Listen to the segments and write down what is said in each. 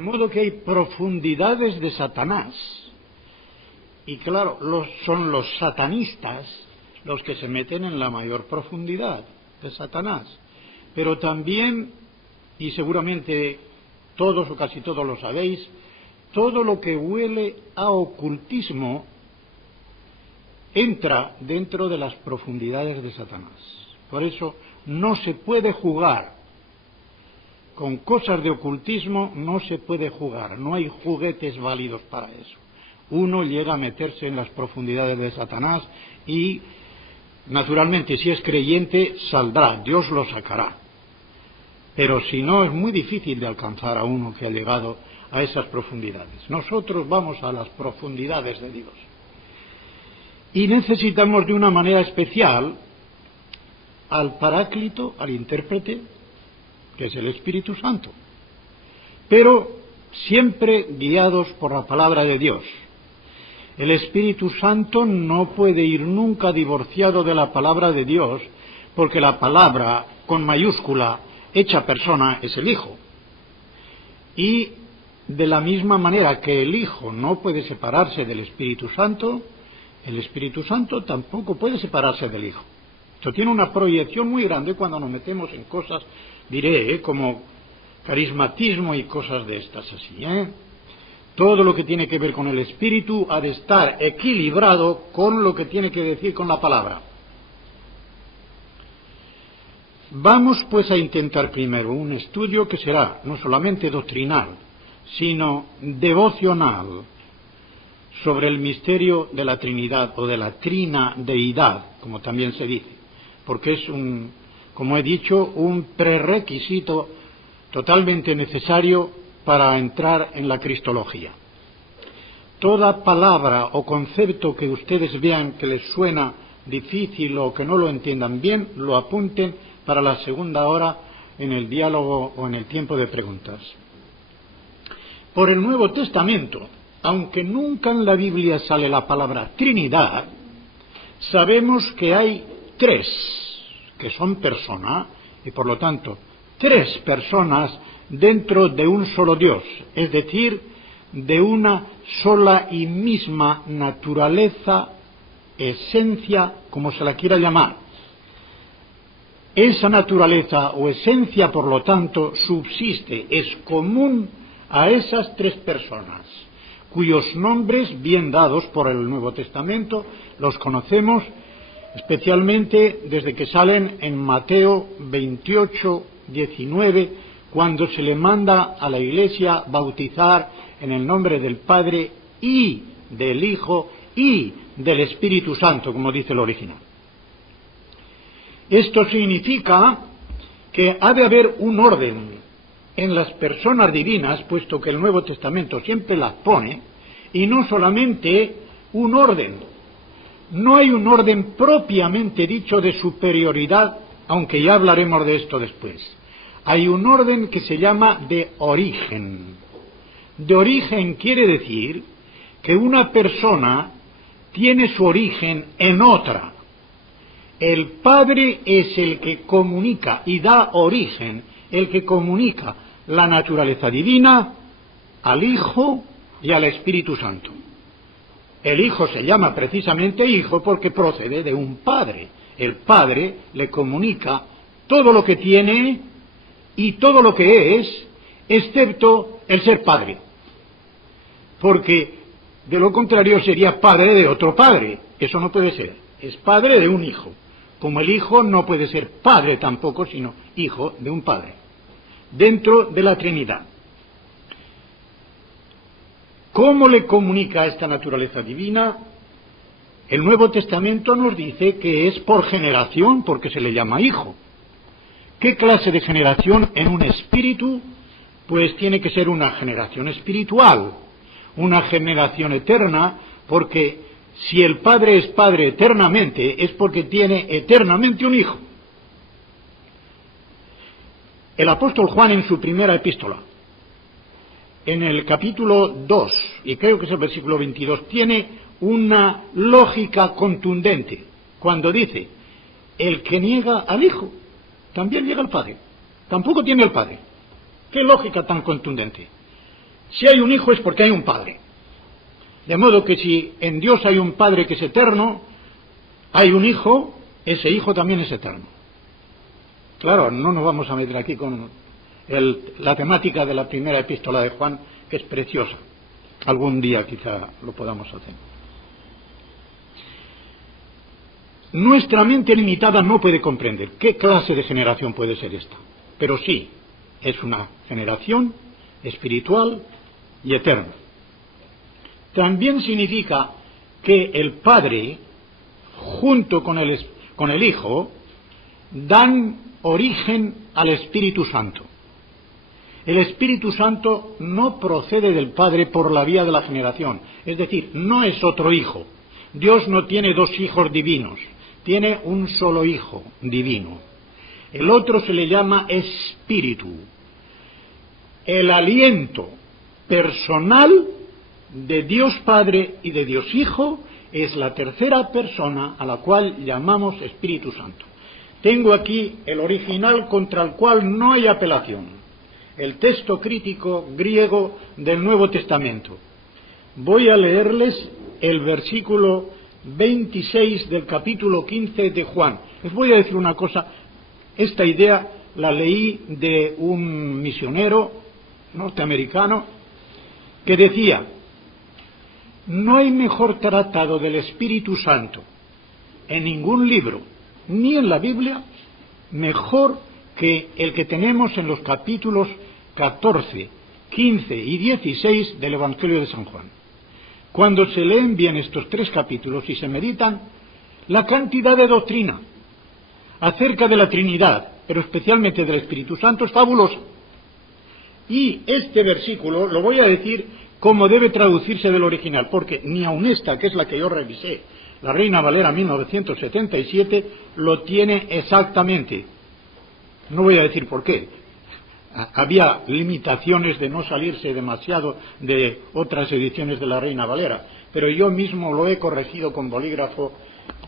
De modo que hay profundidades de Satanás. Y claro, son los satanistas los que se meten en la mayor profundidad de Satanás. Pero también, y seguramente todos o casi todos lo sabéis, todo lo que huele a ocultismo entra dentro de las profundidades de Satanás. Por eso no se puede jugar con cosas de ocultismo, no se puede jugar, no hay juguetes válidos para eso. Uno llega a meterse en las profundidades de Satanás y, naturalmente, si es creyente, saldrá, Dios lo sacará. Pero si no, es muy difícil de alcanzar a uno que ha llegado a esas profundidades. Nosotros vamos a las profundidades de Dios. Y necesitamos de una manera especial al Paráclito, al intérprete, que es el Espíritu Santo. Pero siempre guiados por la palabra de Dios. El Espíritu Santo no puede ir nunca divorciado de la palabra de Dios, porque la palabra, con mayúscula, hecha persona, es el Hijo. Y de la misma manera que el Hijo no puede separarse del Espíritu Santo, el Espíritu Santo tampoco puede separarse del Hijo. Esto tiene una proyección muy grande cuando nos metemos en cosas, diré, como carismatismo y cosas de estas así, Todo lo que tiene que ver con el Espíritu ha de estar equilibrado con lo que tiene que decir con la palabra. Vamos pues a intentar primero un estudio que será no solamente doctrinal, sino devocional, sobre el misterio de la Trinidad o de la trinadeidad, como también se dice, porque es como he dicho, un prerequisito totalmente necesario para entrar en la cristología. Toda palabra o concepto que ustedes vean que les suena difícil o que no lo entiendan bien, lo apunten para la segunda hora en el diálogo o en el tiempo de preguntas. Por el Nuevo Testamento, aunque nunca en la Biblia sale la palabra Trinidad, sabemos que hay tres, que son persona, y por lo tanto, tres personas dentro de un solo Dios, es decir, de una sola y misma naturaleza, esencia, como se la quiera llamar. Esa naturaleza o esencia, por lo tanto, subsiste, es común a esas tres personas, cuyos nombres, bien dados por el Nuevo Testamento, los conocemos especialmente desde que salen en Mateo 28, 19, cuando se le manda a la Iglesia bautizar en el nombre del Padre y del Hijo y del Espíritu Santo, como dice el original. Esto significa que ha de haber un orden en las personas divinas, puesto que el Nuevo Testamento siempre las pone, y no solamente un orden. No hay un orden propiamente dicho de superioridad, aunque ya hablaremos de esto después. Hay un orden que se llama de origen. De origen quiere decir que una persona tiene su origen en otra. El Padre es el que comunica y da origen, el que comunica la naturaleza divina al Hijo y al Espíritu Santo. El Hijo se llama precisamente Hijo porque procede de un Padre. El Padre le comunica todo lo que tiene y todo lo que es, excepto el ser Padre. Porque de lo contrario sería padre de otro padre. Eso no puede ser. Es padre de un hijo. Como el hijo no puede ser padre tampoco, sino hijo de un padre. Dentro de la Trinidad. ¿Cómo le comunica esta naturaleza divina? El Nuevo Testamento nos dice que es por generación, porque se le llama hijo. ¿Qué clase de generación en un espíritu? Pues tiene que ser una generación espiritual, una generación eterna, porque si el Padre es Padre eternamente, es porque tiene eternamente un hijo. El apóstol Juan en su primera epístola, en el capítulo 2, y creo que es el versículo 22, tiene una lógica contundente, cuando dice, el que niega al Hijo, también niega al Padre, tampoco tiene al Padre. ¿Qué lógica tan contundente? Si hay un hijo es porque hay un padre. De modo que si en Dios hay un padre que es eterno, hay un hijo, ese hijo también es eterno. Claro, no nos vamos a meter aquí con la temática de la primera epístola de Juan, que es preciosa. Algún día quizá lo podamos hacer. Nuestra mente limitada no puede comprender qué clase de generación puede ser esta, pero sí, es una generación espiritual y eterna. También significa que el Padre, junto con el Hijo, dan origen al Espíritu Santo. El Espíritu Santo no procede del Padre por la vía de la generación, es decir, no es otro hijo. Dios no tiene dos hijos divinos, tiene un solo hijo divino. El otro se le llama Espíritu. El aliento personal de Dios Padre y de Dios Hijo es la tercera persona a la cual llamamos Espíritu Santo. Tengo aquí el original contra el cual no hay apelación, el texto crítico griego del Nuevo Testamento. Voy a leerles el versículo 26 del capítulo 15 de Juan. Les voy a decir una cosa, esta idea la leí de un misionero norteamericano que decía: no hay mejor tratado del Espíritu Santo en ningún libro, ni en la Biblia, mejor que el que tenemos en los capítulos 14, 15 y 16 del Evangelio de San Juan. Cuando se leen bien estos tres capítulos y se meditan, la cantidad de doctrina acerca de la Trinidad, pero especialmente del Espíritu Santo, es fabulosa. Y este versículo lo voy a decir como debe traducirse del original, porque ni aun esta, que es la que yo revisé, la Reina Valera 1977, lo tiene exactamente. No voy a decir por qué. Había limitaciones de no salirse demasiado de otras ediciones de la Reina Valera, pero yo mismo lo he corregido con bolígrafo.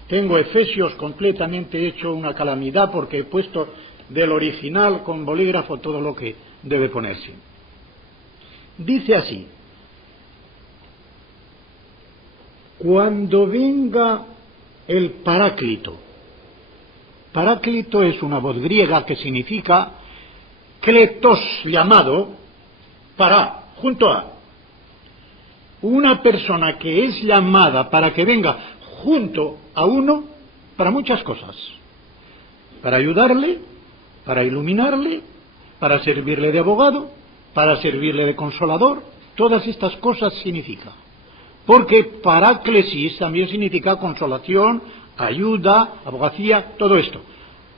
Tengo Efesios completamente hecho una calamidad porque he puesto del original con bolígrafo todo lo que debe ponerse. Dice así: cuando venga el Paráclito. Paráclito es una voz griega que significa kletos, llamado, para, junto a. Una persona que es llamada para que venga junto a uno para muchas cosas. Para ayudarle, para iluminarle, para servirle de abogado, para servirle de consolador. Todas estas cosas significa. Porque paráclesis también significa consolación, ayuda, abogacía, todo esto.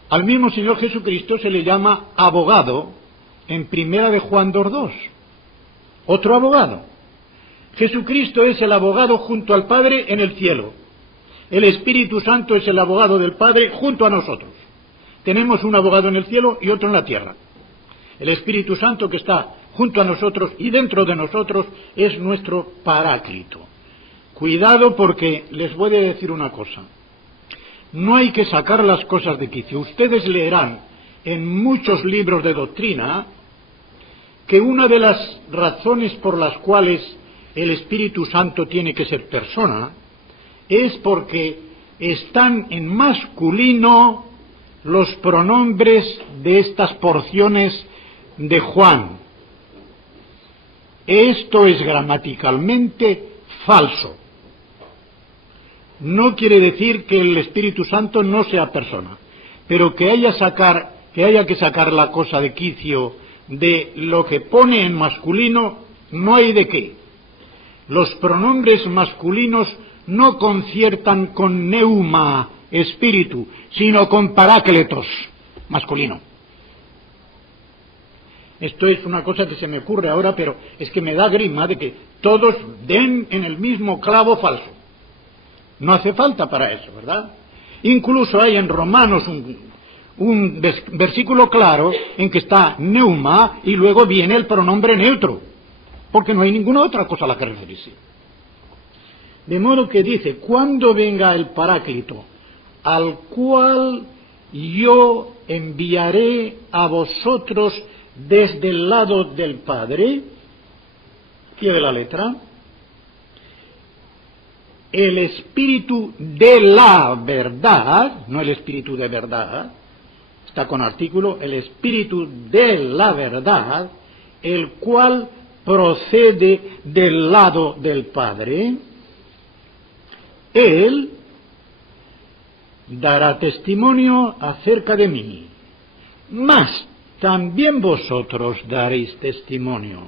Al mismo Señor Jesucristo se le llama abogado en Primera de Juan 2:2. Otro abogado. Jesucristo es el abogado junto al Padre en el cielo. El Espíritu Santo es el abogado del Padre junto a nosotros. Tenemos un abogado en el cielo y otro en la tierra. El Espíritu Santo, que está junto a nosotros y dentro de nosotros, es nuestro Paráclito. Cuidado, porque les voy a decir una cosa. No hay que sacar las cosas de quicio. Ustedes leerán en muchos libros de doctrina que una de las razones por las cuales el Espíritu Santo tiene que ser persona es porque están en masculino los pronombres de estas porciones de Juan. Esto es gramaticalmente falso. No quiere decir que el Espíritu Santo no sea persona, pero que haya que sacar la cosa de quicio de lo que pone en masculino, no hay de qué. Los pronombres masculinos no conciertan con neuma, espíritu, sino con parácletos, masculino. Esto es una cosa que se me ocurre ahora, pero es que me da grima de que todos den en el mismo clavo falso. No hace falta para eso, ¿verdad? Incluso hay en Romanos un versículo claro en que está neuma y luego viene el pronombre neutro, porque no hay ninguna otra cosa a la que referirse. De modo que dice: cuando venga el Paráclito, al cual yo enviaré a vosotros desde el lado del Padre, pie de la letra, el espíritu de la verdad, no el espíritu de verdad, está con artículo, el espíritu de la verdad, el cual procede del lado del Padre, Él dará testimonio acerca de mí, mas también vosotros daréis testimonio,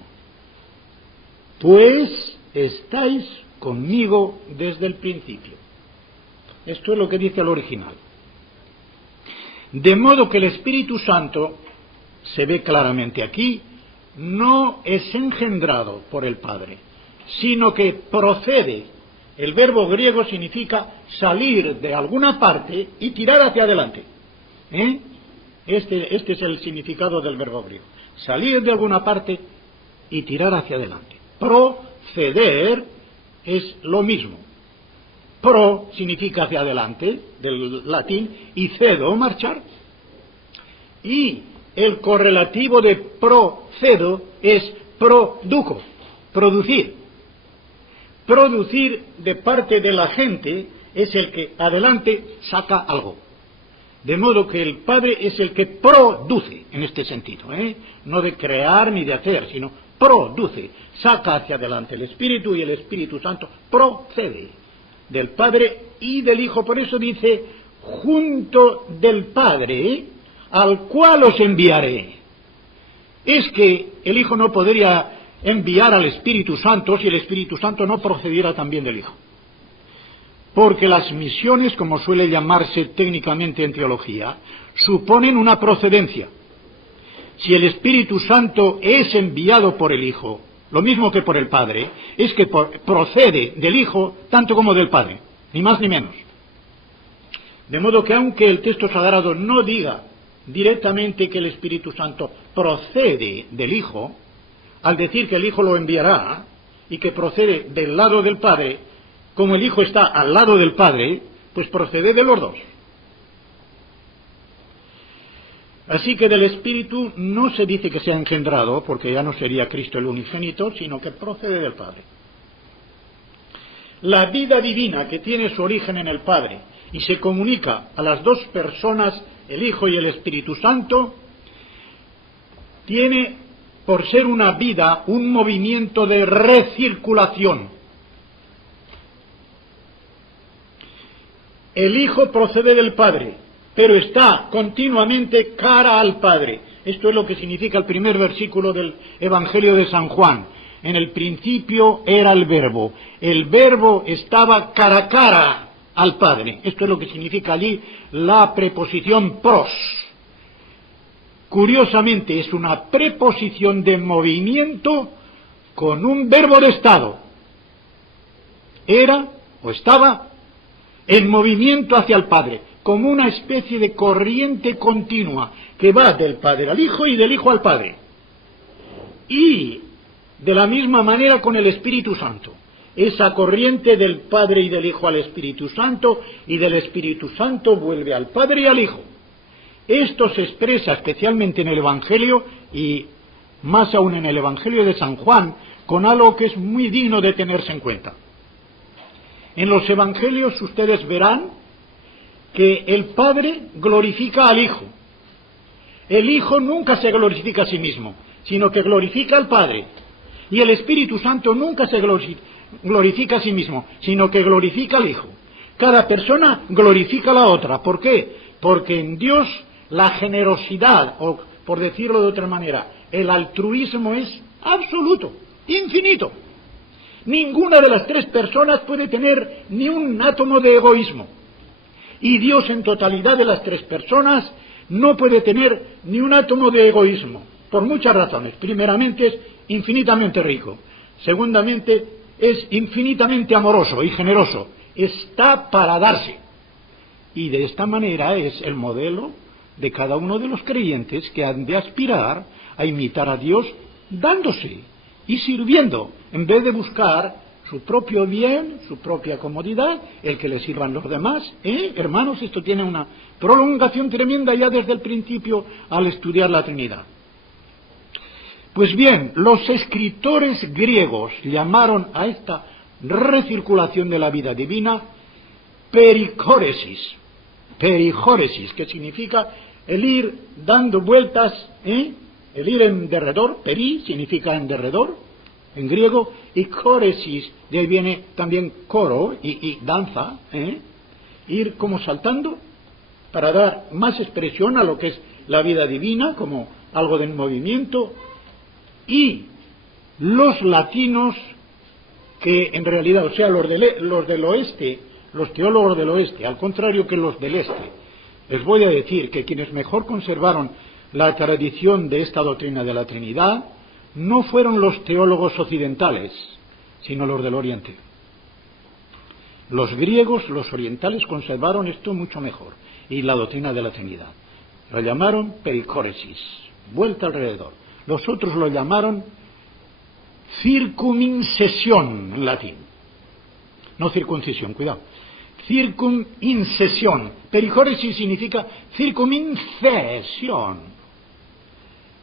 pues estáis conmigo desde el principio. Esto es lo que dice el original. De modo que el Espíritu Santo, se ve claramente aquí, no es engendrado por el Padre, sino que procede. El verbo griego significa salir de alguna parte y tirar hacia adelante. Este es el significado del verbo griego. Salir de alguna parte y tirar hacia adelante. Proceder es lo mismo. Pro significa hacia adelante, del latín, y cedo, marchar. Y el correlativo de procedo es produco, producir. Producir de parte de la gente es el que adelante saca algo. De modo que el Padre es el que produce, en este sentido, no de crear ni de hacer, sino produce, saca hacia adelante el Espíritu, y el Espíritu Santo procede del Padre y del Hijo. Por eso dice, junto del Padre, al cual os enviaré. Es que el Hijo no podría enviar al Espíritu Santo si el Espíritu Santo no procediera también del Hijo. Porque las misiones, como suele llamarse técnicamente en teología, suponen una procedencia. Si el Espíritu Santo es enviado por el Hijo, lo mismo que por el Padre, es que procede del Hijo tanto como del Padre, ni más ni menos. De modo que aunque el texto sagrado no diga directamente que el Espíritu Santo procede del Hijo, al decir que el Hijo lo enviará y que procede del lado del Padre, como el Hijo está al lado del Padre, pues procede de los dos. Así que del Espíritu no se dice que sea engendrado, porque ya no sería Cristo el unigénito, sino que procede del Padre. La vida divina que tiene su origen en el Padre y se comunica a las dos personas, el Hijo y el Espíritu Santo, tiene, por ser una vida, un movimiento de recirculación. El Hijo procede del Padre, pero está continuamente cara al Padre. Esto es lo que significa el primer versículo del Evangelio de San Juan. En el principio era el Verbo estaba cara a cara al Padre. Esto es lo que significa allí la preposición pros. Curiosamente es una preposición de movimiento con un verbo de estado. Era o estaba en movimiento hacia el Padre, como una especie de corriente continua que va del Padre al Hijo y del Hijo al Padre. Y de la misma manera con el Espíritu Santo. Esa corriente del Padre y del Hijo al Espíritu Santo, y del Espíritu Santo vuelve al Padre y al Hijo. Esto se expresa especialmente en el Evangelio, y más aún en el Evangelio de San Juan, con algo que es muy digno de tenerse en cuenta. En los Evangelios ustedes verán que el Padre glorifica al Hijo. El Hijo nunca se glorifica a sí mismo, sino que glorifica al Padre. Y el Espíritu Santo nunca se glorifica a sí mismo, sino que glorifica al Hijo. Cada persona glorifica a la otra. ¿Por qué? Porque en Dios la generosidad, o por decirlo de otra manera, el altruismo es absoluto, infinito. Ninguna de las tres personas puede tener ni un átomo de egoísmo. Y Dios en totalidad de las tres personas no puede tener ni un átomo de egoísmo, por muchas razones. Primeramente es infinitamente rico. Segundamente es infinitamente amoroso y generoso. Está para darse. Y de esta manera es el modelo de cada uno de los creyentes que han de aspirar a imitar a Dios dándose y sirviendo, en vez de buscar su propio bien, su propia comodidad, el que le sirvan los demás. Hermanos, esto tiene una prolongación tremenda ya desde el principio al estudiar la Trinidad. Pues bien, los escritores griegos llamaron a esta recirculación de la vida divina pericóresis, que significa el ir dando vueltas, el ir en derredor. Peri significa en derredor, en griego, y córesis, de ahí viene también coro y danza, ir como saltando para dar más expresión a lo que es la vida divina, como algo de movimiento. Y los latinos, que en realidad, o sea, los del oeste, los teólogos del oeste, al contrario que los del este, les voy a decir que quienes mejor conservaron la tradición de esta doctrina de la Trinidad no fueron los teólogos occidentales, sino los del Oriente. Los griegos, los orientales, conservaron esto mucho mejor, y la doctrina de la Trinidad. Lo llamaron pericóresis, vuelta alrededor. Los otros lo llamaron circumincesión en latín. No circuncisión, cuidado. Circumincesión. Pericóresis significa circumincesión.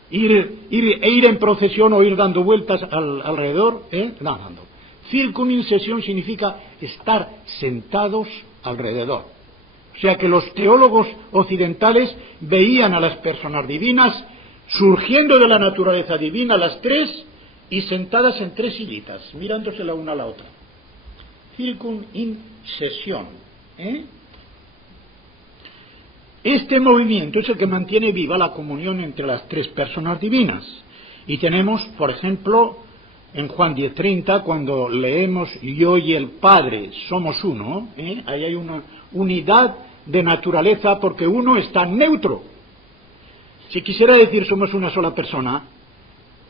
Ir en procesión o ir dando vueltas alrededor, dando. Circumincesión significa estar sentados alrededor. O sea que los teólogos occidentales veían a las personas divinas surgiendo de la naturaleza divina, las tres, y sentadas en tres sillitas, mirándose la una a la otra. Circumincesión. Este movimiento es el que mantiene viva la comunión entre las tres personas divinas. Y tenemos, por ejemplo, en Juan 10:30, cuando leemos yo y el Padre somos uno, ahí hay una unidad de naturaleza porque uno está neutro. Si quisiera decir somos una sola persona,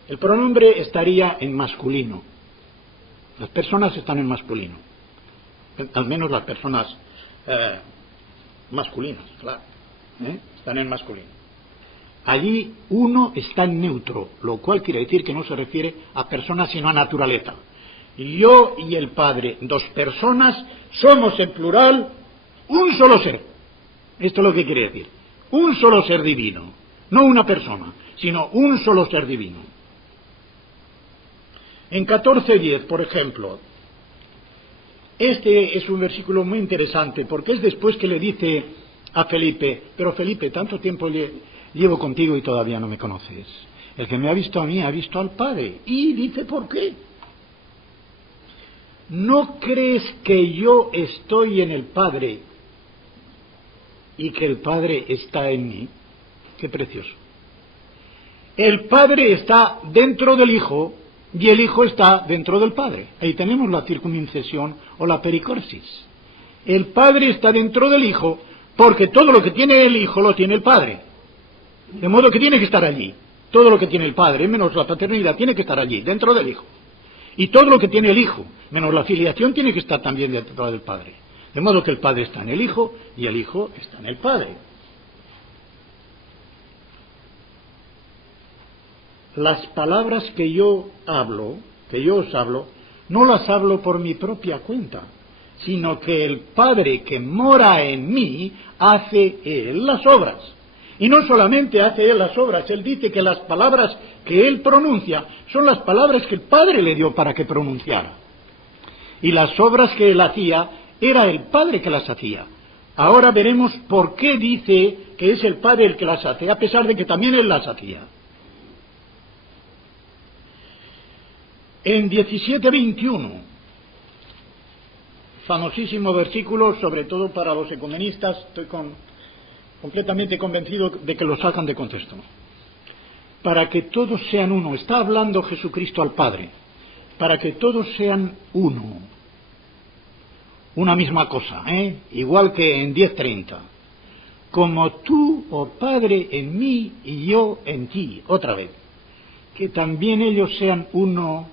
el pronombre estaría en masculino. Las personas están en masculino. Al menos las personas masculinas, claro. Están en masculino. Allí uno está en neutro, lo cual quiere decir que no se refiere a personas sino a naturaleza. Yo y el Padre, dos personas, somos en plural un solo ser. Esto es lo que quiere decir. Un solo ser divino. No una persona, sino un solo ser divino. En 14:10, por ejemplo, este es un versículo muy interesante porque es después que le dice a Felipe, pero Felipe, tanto tiempo llevo contigo y todavía no me conoces. El que me ha visto a mí ha visto al Padre. Y dice, ¿por qué? ¿No crees que yo estoy en el Padre y que el Padre está en mí? Qué precioso. El Padre está dentro del Hijo y el Hijo está dentro del Padre. Ahí tenemos la circuncisión o la pericorsis. El Padre está dentro del Hijo porque todo lo que tiene el Hijo lo tiene el Padre. De modo que tiene que estar allí. Todo lo que tiene el Padre, menos la paternidad, tiene que estar allí, dentro del Hijo. Y todo lo que tiene el Hijo, menos la filiación, tiene que estar también dentro del Padre. De modo que el Padre está en el Hijo y el Hijo está en el Padre. Las palabras que yo os hablo, no las hablo por mi propia cuenta, sino que el Padre que mora en mí hace Él las obras. Y no solamente hace Él las obras, Él dice que las palabras que Él pronuncia son las palabras que el Padre le dio para que pronunciara. Y las obras que Él hacía, era el Padre que las hacía. Ahora veremos por qué dice que es el Padre el que las hace, a pesar de que también Él las hacía. En 17:21, famosísimo versículo, sobre todo para los ecumenistas, estoy completamente convencido de que lo sacan de contexto. Para que todos sean uno, está hablando Jesucristo al Padre, para que todos sean uno, una misma cosa, igual que en 10:30, como tú, oh Padre, en mí y yo en ti, otra vez, que también ellos sean uno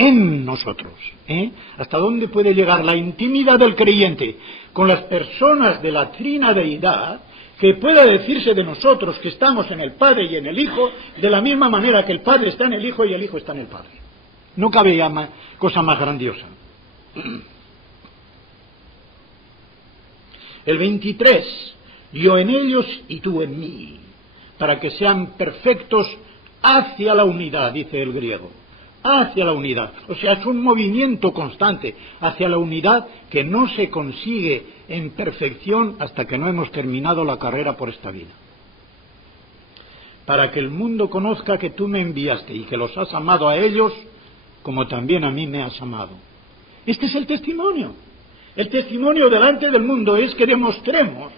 en nosotros. ¿Hasta dónde puede llegar la intimidad del creyente con las personas de la Trina Deidad, que pueda decirse de nosotros que estamos en el Padre y en el Hijo, de la misma manera que el Padre está en el Hijo y el Hijo está en el Padre? No cabe ya cosa más grandiosa. El 23, yo en ellos y tú en mí, para que sean perfectos hacia la unidad, dice el griego, hacia la unidad. O sea, es un movimiento constante hacia la unidad que no se consigue en perfección hasta que no hemos terminado la carrera por esta vida. Para que el mundo conozca que tú me enviaste y que los has amado a ellos como también a mí me has amado. Este es el testimonio. El testimonio delante del mundo es que demostremos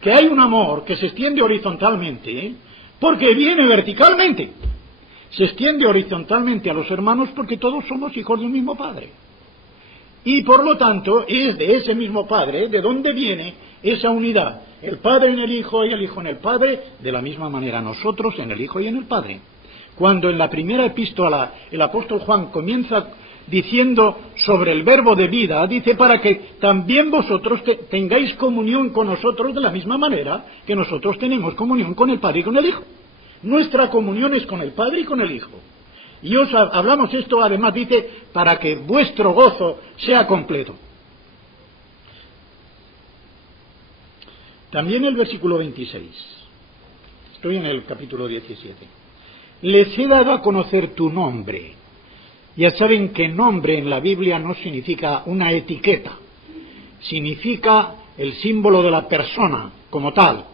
que hay un amor que se extiende horizontalmente, porque viene verticalmente. Se extiende horizontalmente a los hermanos porque todos somos hijos de un mismo Padre. Y por lo tanto es de ese mismo Padre de donde viene esa unidad. El Padre en el Hijo y el Hijo en el Padre, de la misma manera nosotros en el Hijo y en el Padre. Cuando en la primera epístola el apóstol Juan comienza diciendo sobre el verbo de vida, dice para que también vosotros tengáis comunión con nosotros de la misma manera que nosotros tenemos comunión con el Padre y con el Hijo. Nuestra comunión es con el Padre y con el Hijo. Y os hablamos esto, además dice, para que vuestro gozo sea completo. También el versículo 26. Estoy en el capítulo 17. Les he dado a conocer tu nombre. Ya saben que nombre en la Biblia no significa una etiqueta. Significa el símbolo de la persona como tal.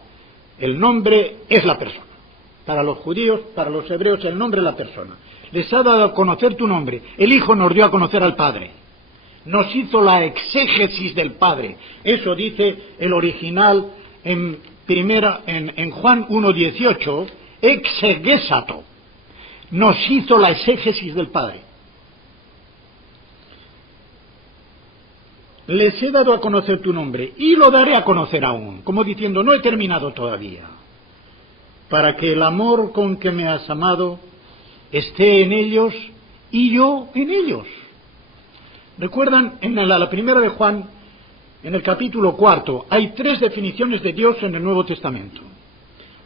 El nombre es la persona. Para los judíos, para los hebreos, el nombre es la persona. Les ha dado a conocer tu nombre. El Hijo nos dio a conocer al Padre. Nos hizo la exégesis del Padre. Eso dice el original en Juan 1:18, exegesato. Nos hizo la exégesis del Padre. Les he dado a conocer tu nombre y lo daré a conocer aún, como diciendo, no he terminado todavía, para que el amor con que me has amado esté en ellos y yo en ellos. ¿Recuerdan? En la primera de Juan, en el capítulo 4, hay 3 definiciones de Dios en el Nuevo Testamento.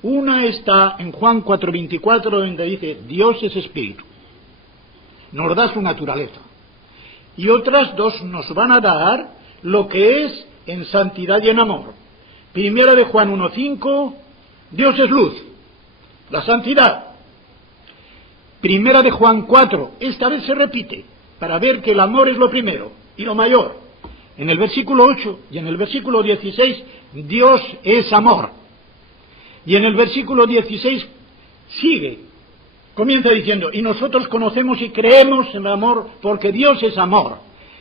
Una está en Juan 4:24, donde dice, Dios es espíritu. Nos da su naturaleza. Y otras 2 nos van a dar lo que es en santidad y en amor. Primera de Juan 1:5, Dios es luz, la santidad. Primera de Juan 4, esta vez se repite, para ver que el amor es lo primero y lo mayor. En el versículo 8 y en el versículo 16, Dios es amor. Y en el versículo 16 sigue, comienza diciendo, y nosotros conocemos y creemos en el amor porque Dios es amor.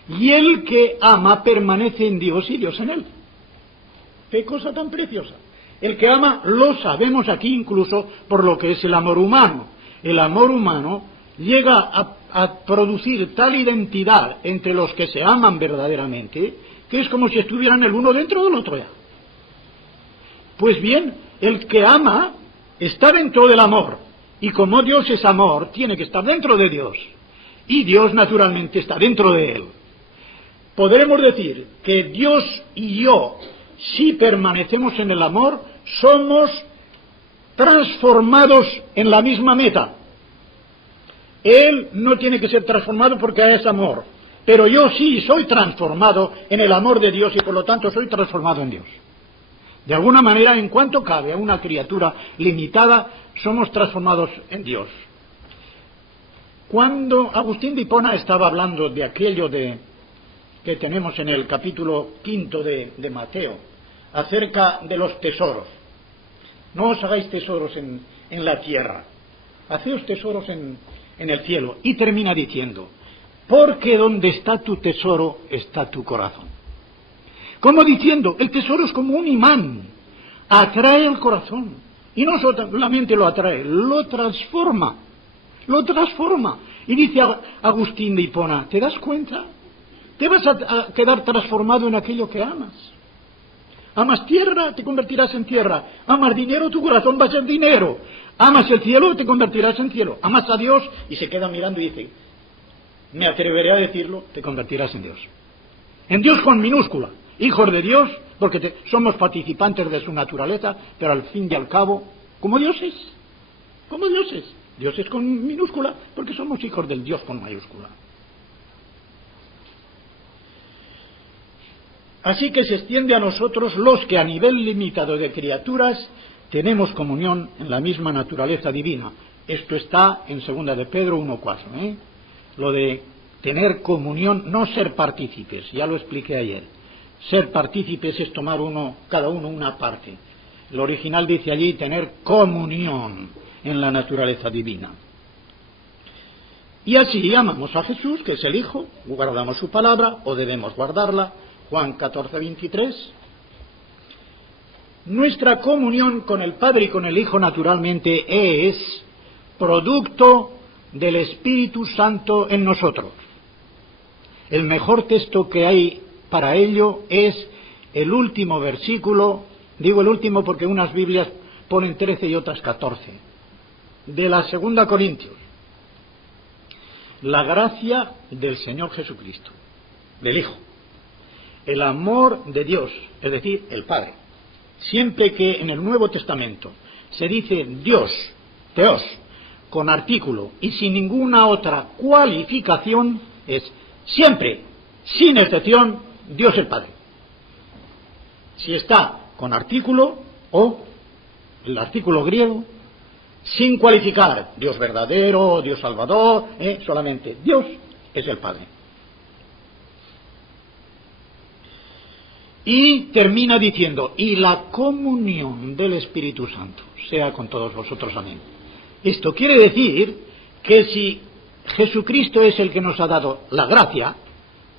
Y el que ama permanece en Dios y Dios en él. ¡Qué cosa tan preciosa! El que ama lo sabemos aquí incluso por lo que es el amor humano. El amor humano llega a producir tal identidad entre los que se aman verdaderamente que es como si estuvieran el uno dentro del otro ya. Pues bien, el que ama está dentro del amor. Y como Dios es amor, tiene que estar dentro de Dios. Y Dios naturalmente está dentro de él. Podremos decir que Dios y yo, si permanecemos en el amor, somos transformados en la misma meta. Él no tiene que ser transformado porque es amor. Pero yo sí soy transformado en el amor de Dios y por lo tanto soy transformado en Dios. De alguna manera, en cuanto cabe a una criatura limitada, somos transformados en Dios. Cuando Agustín de Hipona estaba hablando de aquello que tenemos en el capítulo 5 de Mateo, acerca de los tesoros. No os hagáis tesoros en la tierra, haceos tesoros en el cielo. Y termina diciendo, porque donde está tu tesoro, está tu corazón. Como diciendo, el tesoro es como un imán, atrae el corazón. Y no solamente lo atrae, lo transforma. Lo transforma. Y dice Agustín de Hipona, ¿te das cuenta? Te vas a quedar transformado en aquello que amas. Amas tierra, te convertirás en tierra. Amas dinero, tu corazón va a ser dinero. Amas el cielo, te convertirás en cielo. Amas a Dios y se queda mirando y dice, me atreveré a decirlo, te convertirás en Dios. En Dios con minúscula. Hijos de Dios, porque somos participantes de su naturaleza, pero al fin y al cabo, como Dios es. Como Dios es. Dios es con minúscula, porque somos hijos del Dios con mayúscula. Así que se extiende a nosotros los que a nivel limitado de criaturas tenemos comunión en la misma naturaleza divina. Esto está en 2 de Pedro 1:4, Lo de tener comunión, no ser partícipes, ya lo expliqué ayer. Ser partícipes es tomar cada uno una parte. El original dice allí tener comunión en la naturaleza divina. Y así amamos a Jesús, que es el Hijo, guardamos su palabra, o debemos guardarla, Juan 14:23. Nuestra comunión con el Padre y con el Hijo, naturalmente, es producto del Espíritu Santo en nosotros. El mejor texto que hay para ello es el último versículo, digo el último porque unas Biblias ponen 13 y otras 14, de la 2 Corintios. La gracia del Señor Jesucristo, del Hijo, el amor de Dios, es decir, el Padre. Siempre que en el Nuevo Testamento se dice Dios, Theos, con artículo y sin ninguna otra cualificación, es siempre, sin excepción, Dios el Padre. Si está con artículo o el artículo griego, sin cualificar, Dios verdadero, Dios salvador, solamente Dios es el Padre. Y termina diciendo, y la comunión del Espíritu Santo sea con todos vosotros, amén. Esto quiere decir que si Jesucristo es el que nos ha dado la gracia,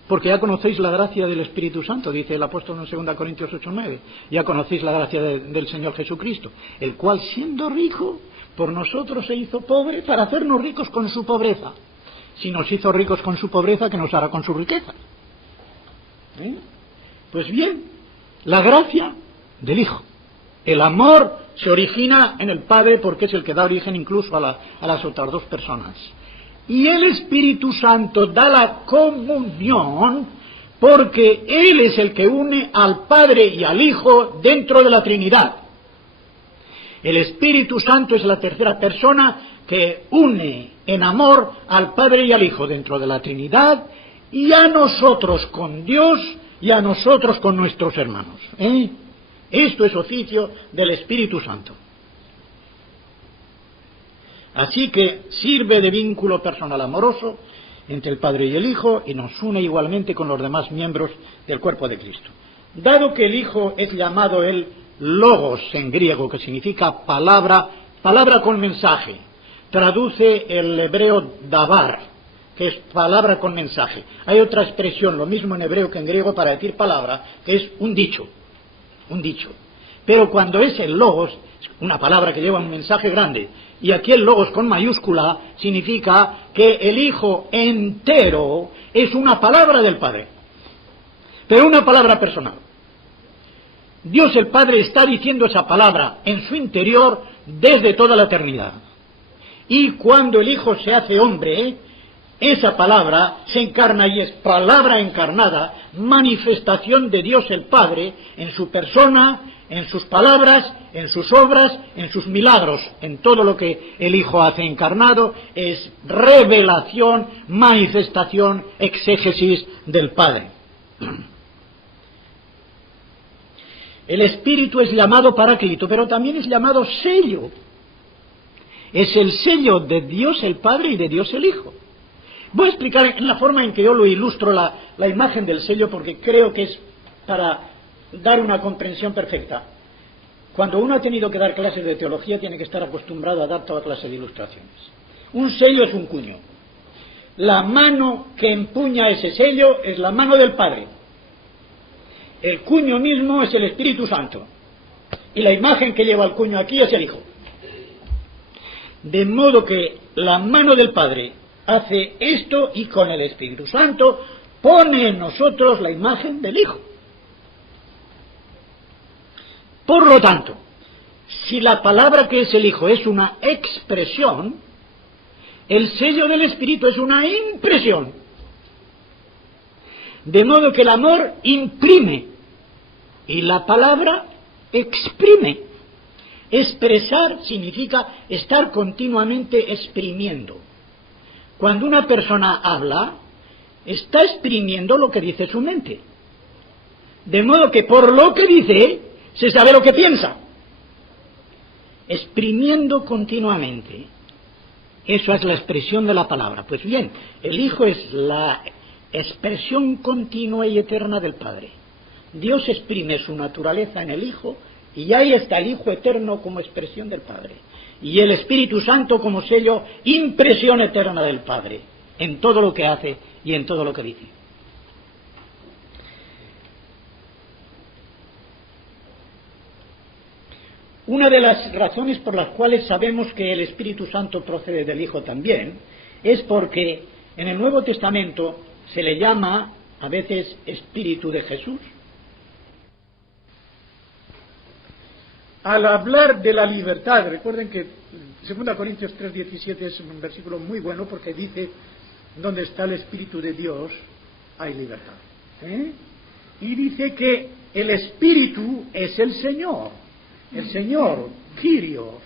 porque ya conocéis la gracia del Espíritu Santo, dice el apóstol en 2 Corintios 8:9, ya conocéis la gracia del Señor Jesucristo, el cual siendo rico, por nosotros se hizo pobre para hacernos ricos con su pobreza. Si nos hizo ricos con su pobreza, ¿qué nos hará con su riqueza? Pues bien, la gracia del Hijo. El amor se origina en el Padre porque es el que da origen incluso a las otras dos personas. Y el Espíritu Santo da la comunión porque Él es el que une al Padre y al Hijo dentro de la Trinidad. El Espíritu Santo es la tercera persona que une en amor al Padre y al Hijo dentro de la Trinidad y a nosotros con Dios y a nosotros con nuestros hermanos. Esto es oficio del Espíritu Santo. Así que sirve de vínculo personal amoroso entre el Padre y el Hijo y nos une igualmente con los demás miembros del cuerpo de Cristo. Dado que el Hijo es llamado el Logos en griego, que significa palabra con mensaje, traduce el hebreo davar, que es palabra con mensaje. Hay otra expresión, lo mismo en hebreo que en griego, para decir palabra, que es un dicho. Pero cuando es el Logos, una palabra que lleva un mensaje grande, y aquí el Logos con mayúscula significa que el Hijo entero es una palabra del Padre, pero una palabra personal. Dios el Padre está diciendo esa palabra en su interior desde toda la eternidad. Y cuando el Hijo se hace hombre, esa palabra se encarna y es palabra encarnada, manifestación de Dios el Padre en su persona, en sus palabras, en sus obras, en sus milagros, en todo lo que el Hijo hace encarnado, es revelación, manifestación, exégesis del Padre. El Espíritu es llamado Paráclito, pero también es llamado sello. Es el sello de Dios el Padre y de Dios el Hijo. Voy a explicar en la forma en que yo lo ilustro la imagen del sello, porque creo que es para dar una comprensión perfecta. Cuando uno ha tenido que dar clases de teología, tiene que estar acostumbrado a dar toda clase de ilustraciones. Un sello es un cuño. La mano que empuña ese sello es la mano del Padre. El cuño mismo es el Espíritu Santo. Y la imagen que lleva el cuño aquí es el Hijo. De modo que la mano del Padre hace esto y con el Espíritu Santo pone en nosotros la imagen del Hijo. Por lo tanto, si la palabra que es el Hijo es una expresión, el sello del Espíritu es una impresión. De modo que el amor imprime y la palabra exprime. Expresar significa estar continuamente exprimiendo. Cuando una persona habla, está exprimiendo lo que dice su mente. De modo que por lo que dice, se sabe lo que piensa. Exprimiendo continuamente. Eso es la expresión de la palabra. Pues bien, el Hijo es la expresión continua y eterna del Padre. Dios exprime su naturaleza en el Hijo y ahí está el Hijo eterno como expresión del Padre. Y el Espíritu Santo como sello, impresión eterna del Padre, en todo lo que hace y en todo lo que dice. Una de las razones por las cuales sabemos que el Espíritu Santo procede del Hijo también es porque en el Nuevo Testamento se le llama a veces Espíritu de Jesús. Al hablar de la libertad, recuerden que 2 Corintios 3:17 es un versículo muy bueno porque dice: donde está el Espíritu de Dios hay libertad. Y dice que el Espíritu es el Señor. El Señor, Kyrios,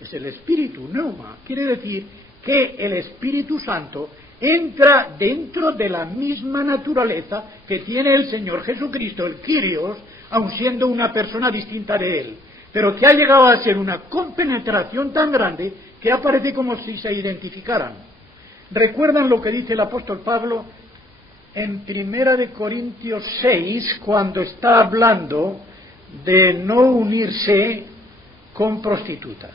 es el Espíritu, Pneuma. Quiere decir que el Espíritu Santo entra dentro de la misma naturaleza que tiene el Señor Jesucristo, el Kyrios, aun siendo una persona distinta de Él, pero que ha llegado a ser una compenetración tan grande que aparece como si se identificaran. ¿Recuerdan lo que dice el apóstol Pablo en 1 Corintios 6, cuando está hablando de no unirse con prostitutas?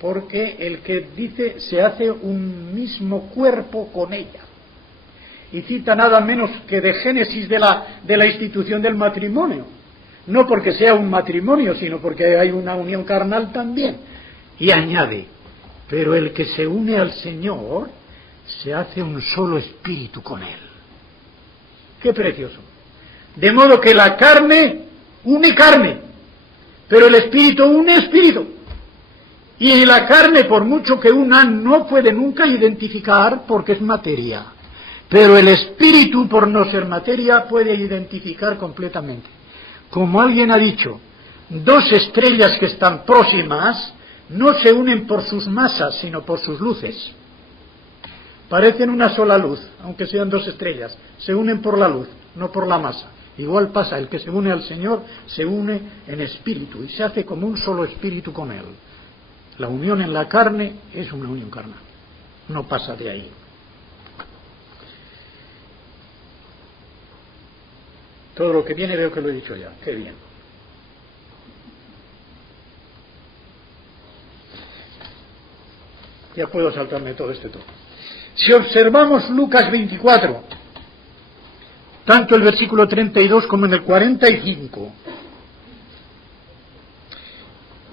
Porque el que dice se hace un mismo cuerpo con ella. Y cita nada menos que de Génesis de la institución del matrimonio. No porque sea un matrimonio, sino porque hay una unión carnal también. Y añade: pero el que se une al Señor se hace un solo espíritu con Él. ¡Qué precioso! De modo que la carne une carne, pero el espíritu une espíritu. Y la carne, por mucho que una, no puede nunca identificar porque es materia. Pero el espíritu, por no ser materia, puede identificar completamente. Como alguien ha dicho, dos estrellas que están próximas no se unen por sus masas, sino por sus luces. Parecen una sola luz, aunque sean dos estrellas. Se unen por la luz, no por la masa. Igual pasa, el que se une al Señor se une en espíritu y se hace como un solo espíritu con Él. La unión en la carne es una unión carnal, no pasa de ahí. Todo lo que viene veo que lo he dicho ya, qué bien. Ya puedo saltarme todo este toque. Si observamos Lucas 24, tanto el versículo 32 como en el 45,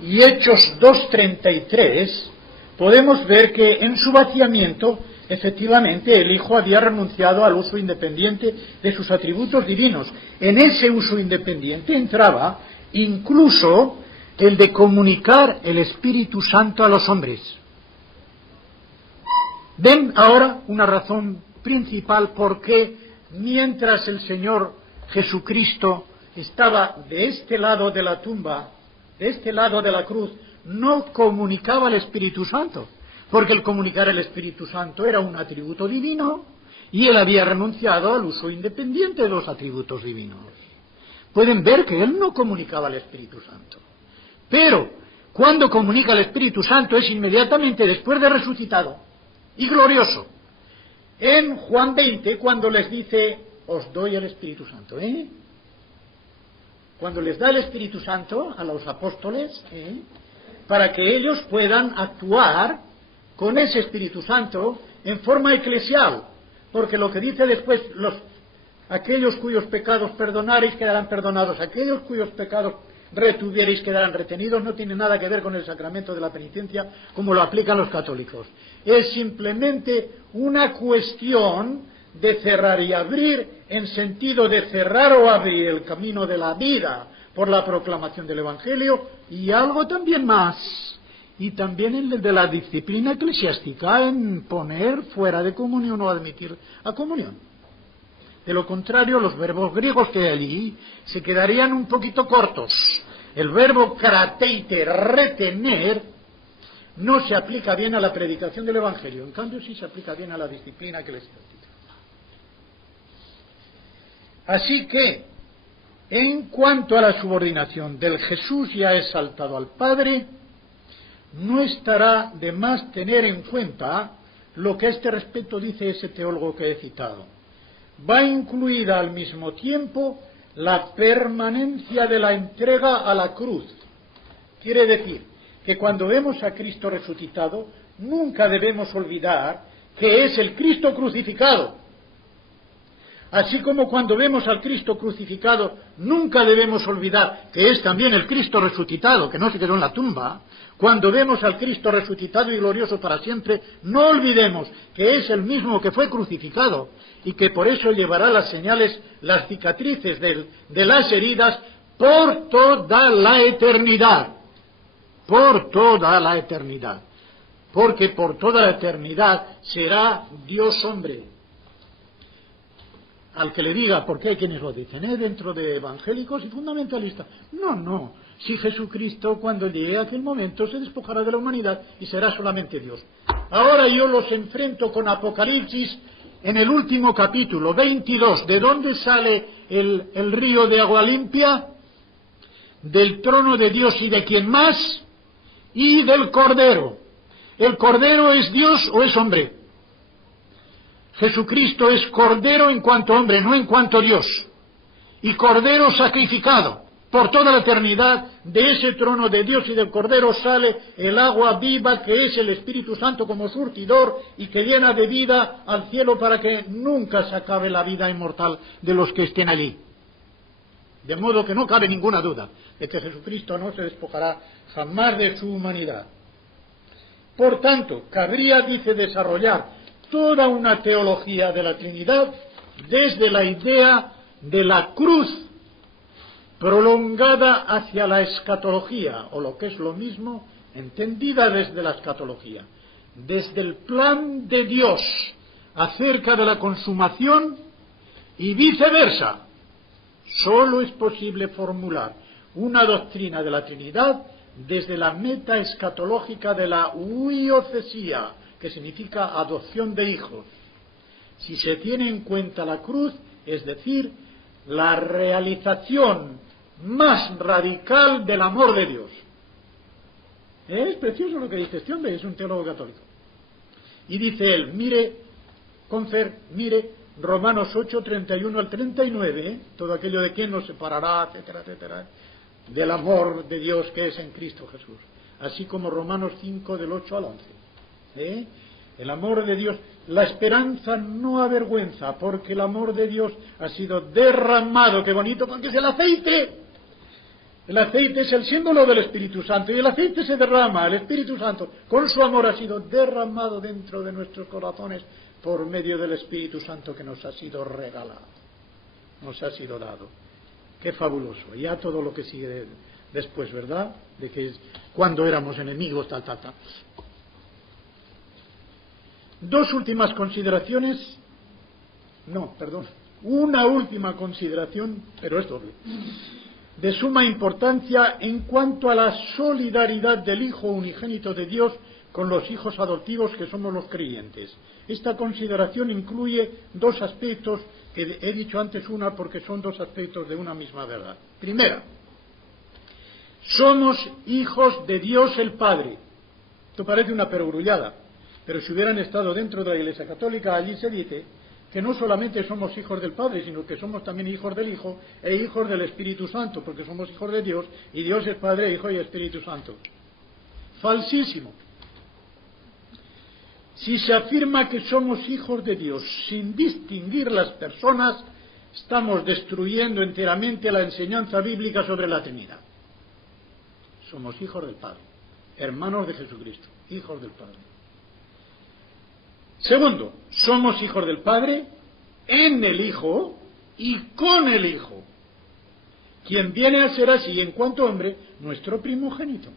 y Hechos 2:33, podemos ver que en su vaciamiento, efectivamente, el Hijo había renunciado al uso independiente de sus atributos divinos. En ese uso independiente entraba incluso el de comunicar el Espíritu Santo a los hombres. Ven ahora una razón principal por qué, mientras el Señor Jesucristo estaba de este lado de la tumba, de este lado de la cruz, no comunicaba el Espíritu Santo, porque el comunicar el Espíritu Santo era un atributo divino y él había renunciado al uso independiente de los atributos divinos. Pueden ver que él no comunicaba el Espíritu Santo, pero cuando comunica el Espíritu Santo es inmediatamente después de resucitado y glorioso. En Juan 20, cuando les dice: os doy el Espíritu Santo, cuando les da el Espíritu Santo a los apóstoles, para que ellos puedan actuar con ese Espíritu Santo en forma eclesial, porque lo que dice después, aquellos cuyos pecados perdonareis quedarán perdonados, aquellos cuyos pecados retuviereis quedarán retenidos, no tiene nada que ver con el sacramento de la penitencia como lo aplican los católicos. Es simplemente una cuestión de cerrar y abrir, en sentido de cerrar o abrir el camino de la vida por la proclamación del Evangelio, y algo también más, y también el de la disciplina eclesiástica en poner fuera de comunión o admitir a comunión. De lo contrario, los verbos griegos que hay allí se quedarían un poquito cortos. El verbo krateite, retener, no se aplica bien a la predicación del Evangelio, en cambio sí se aplica bien a la disciplina eclesiástica. Así que, en cuanto a la subordinación del Jesús ya exaltado al Padre, no estará de más tener en cuenta lo que a este respecto dice ese teólogo que he citado. Va incluida al mismo tiempo la permanencia de la entrega a la cruz. Quiere decir que cuando vemos a Cristo resucitado, nunca debemos olvidar que es el Cristo crucificado. Así como cuando vemos al Cristo crucificado, nunca debemos olvidar que es también el Cristo resucitado, que no se quedó en la tumba. Cuando vemos al Cristo resucitado y glorioso para siempre, no olvidemos que es el mismo que fue crucificado y que por eso llevará las señales, las cicatrices de las heridas por toda la eternidad. Por toda la eternidad. Porque por toda la eternidad será Dios hombre. Al que le diga, porque hay quienes lo dicen, dentro de evangélicos y fundamentalistas. No. Si Jesucristo, cuando llegue a aquel momento, se despojará de la humanidad y será solamente Dios. Ahora yo los enfrento con Apocalipsis en el último capítulo, 22. ¿De dónde sale el río de agua limpia? Del trono de Dios y de quién más, y del Cordero. ¿El Cordero es Dios o es hombre? Jesucristo es Cordero en cuanto hombre, no en cuanto Dios. Y Cordero sacrificado. Por toda la eternidad, de ese trono de Dios y del Cordero sale el agua viva que es el Espíritu Santo como surtidor y que llena de vida al cielo para que nunca se acabe la vida inmortal de los que estén allí. De modo que no cabe ninguna duda de que Jesucristo no se despojará jamás de su humanidad. Por tanto, cabría, dice, desarrollar toda una teología de la Trinidad desde la idea de la cruz prolongada hacia la escatología, o lo que es lo mismo, entendida desde la escatología, desde el plan de Dios acerca de la consumación y viceversa. Solo es posible formular una doctrina de la Trinidad desde la meta escatológica de la huiocesía, que significa adopción de hijos. Si se tiene en cuenta la cruz, es decir, la realización más radical del amor de Dios. Es precioso lo que dice este hombre, es un teólogo católico. Y dice él, mire Romanos 8, 31 al 39, todo aquello de quién nos separará, etcétera, etcétera, del amor de Dios que es en Cristo Jesús. Así como Romanos 5, del 8 al 11. El amor de Dios, la esperanza no avergüenza, porque el amor de Dios ha sido derramado, qué bonito, porque es el aceite. El aceite es el símbolo del Espíritu Santo, y el aceite se derrama, el Espíritu Santo, con su amor ha sido derramado dentro de nuestros corazones por medio del Espíritu Santo que nos ha sido regalado, nos ha sido dado. Qué fabuloso. Ya todo lo que sigue después, ¿verdad? De que cuando éramos enemigos, tal. Dos últimas consideraciones. Una última consideración, pero es doble. De suma importancia en cuanto a la solidaridad del Hijo unigénito de Dios con los hijos adoptivos que somos los creyentes. Esta consideración incluye dos aspectos que he dicho antes una porque son dos aspectos de una misma verdad. Primera, somos hijos de Dios el Padre. Esto parece una perogrullada, pero si hubieran estado dentro de la Iglesia Católica, allí se dice que no solamente somos hijos del Padre, sino que somos también hijos del Hijo e hijos del Espíritu Santo, porque somos hijos de Dios, y Dios es Padre, Hijo y Espíritu Santo. Falsísimo. Si se afirma que somos hijos de Dios sin distinguir las personas, estamos destruyendo enteramente la enseñanza bíblica sobre la Trinidad. Somos hijos del Padre, hermanos de Jesucristo, hijos del Padre. Segundo, somos hijos del Padre en el Hijo y con el Hijo, quien viene a ser así en cuanto hombre, nuestro primogénito.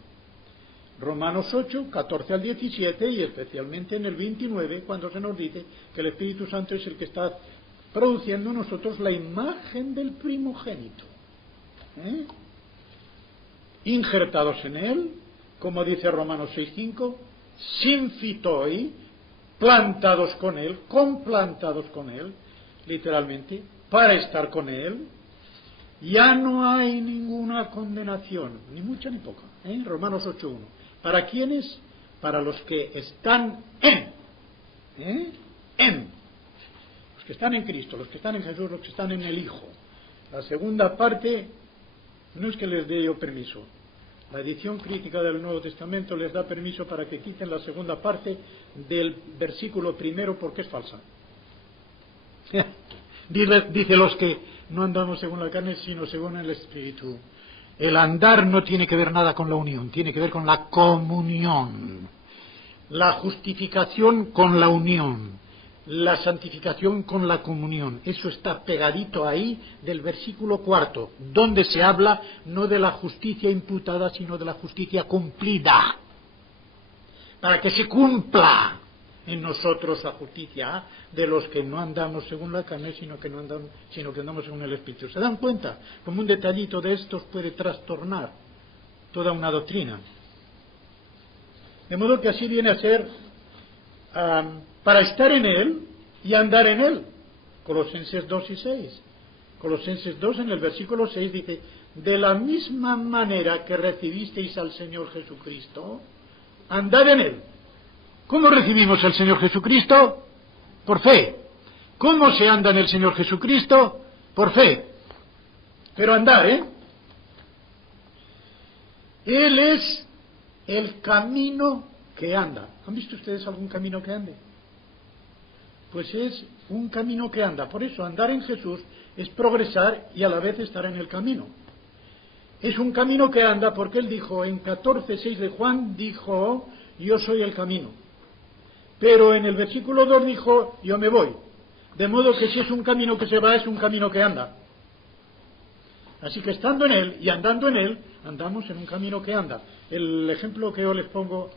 Romanos 8, 14 al 17 y especialmente en el 29, cuando se nos dice que el Espíritu Santo es el que está produciendo en nosotros la imagen del primogénito. Injertados en él, como dice Romanos 6, 5, sinfitoi, plantados con él, complantados con él, literalmente, para estar con él. Ya no hay ninguna condenación, ni mucha ni poca. Romanos 8.1. ¿Para quiénes? Para los que están en. En. Los que están en Cristo, los que están en Jesús, los que están en el Hijo. La segunda parte, no es que les dé yo permiso. La edición crítica del Nuevo Testamento les da permiso para que quiten la segunda parte del versículo primero porque es falsa. Dice los que no andamos según la carne, sino según el Espíritu. El andar no tiene que ver nada con la unión, tiene que ver con la comunión. La justificación con la unión. La santificación con la comunión. Eso está pegadito ahí del versículo 4, donde se habla no de la justicia imputada, sino de la justicia cumplida. Para que se cumpla en nosotros la justicia de los que no andamos según la carne, sino que andamos según el Espíritu. ¿Se dan cuenta? Como un detallito de estos puede trastornar toda una doctrina. De modo que así viene a ser para estar en Él y andar en Él. Colosenses 2 y 6. Colosenses 2 en el versículo 6 dice, de la misma manera que recibisteis al Señor Jesucristo, andad en Él. ¿Cómo recibimos al Señor Jesucristo? Por fe. ¿Cómo se anda en el Señor Jesucristo? Por fe. Pero andar, Él es el camino que anda. ¿Han visto ustedes algún camino que ande? Pues es un camino que anda. Por eso andar en Jesús es progresar y a la vez estar en el camino. Es un camino que anda porque Él dijo en 14:6 de Juan, dijo, yo soy el camino. Pero en el versículo 2 dijo, yo me voy. De modo que si es un camino que se va, es un camino que anda. Así que estando en Él y andando en Él, andamos en un camino que anda. El ejemplo que yo les pongo,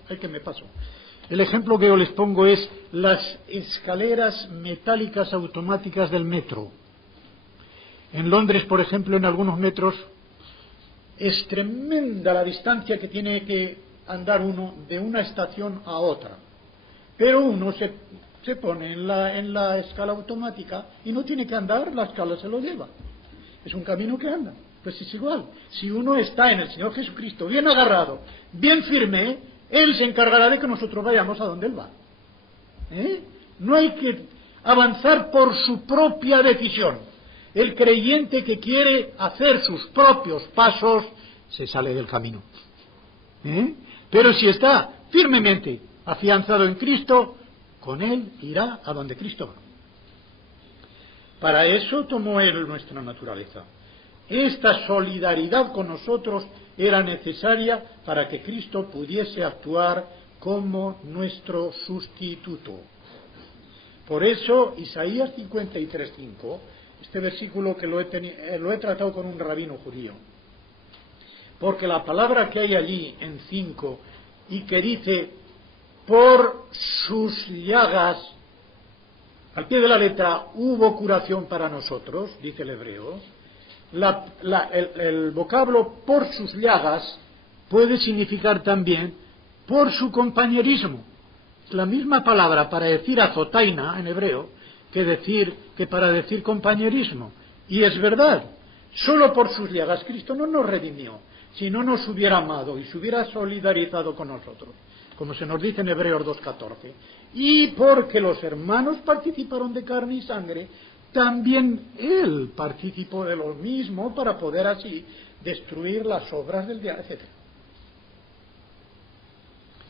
El ejemplo que yo les pongo es las escaleras metálicas automáticas del metro. En Londres, por ejemplo, en algunos metros, es tremenda la distancia que tiene que andar uno de una estación a otra. Pero uno se pone en la escala automática y no tiene que andar, la escala se lo lleva. Es un camino que anda. Pues es igual. Si uno está en el Señor Jesucristo bien agarrado, bien firme, Él se encargará de que nosotros vayamos a donde Él va. No hay que avanzar por su propia decisión. El creyente que quiere hacer sus propios pasos se sale del camino. Pero si está firmemente afianzado en Cristo, con Él irá a donde Cristo va. Para eso tomó Él nuestra naturaleza. Esta solidaridad con nosotros era necesaria para que Cristo pudiese actuar como nuestro sustituto. Por eso, Isaías 53:5, este versículo que lo he tratado con un rabino judío, porque la palabra que hay allí en 5 y que dice, por sus llagas, al pie de la letra, hubo curación para nosotros, dice el hebreo. El vocablo por sus llagas puede significar también por su compañerismo. Es la misma palabra para decir azotaina en hebreo que para decir compañerismo. Y es verdad, solo por sus llagas Cristo no nos redimió, si no nos hubiera amado y se hubiera solidarizado con nosotros, como se nos dice en Hebreos 2:14. Y porque los hermanos participaron de carne y sangre, también Él participó de lo mismo para poder así destruir las obras del diablo, etc.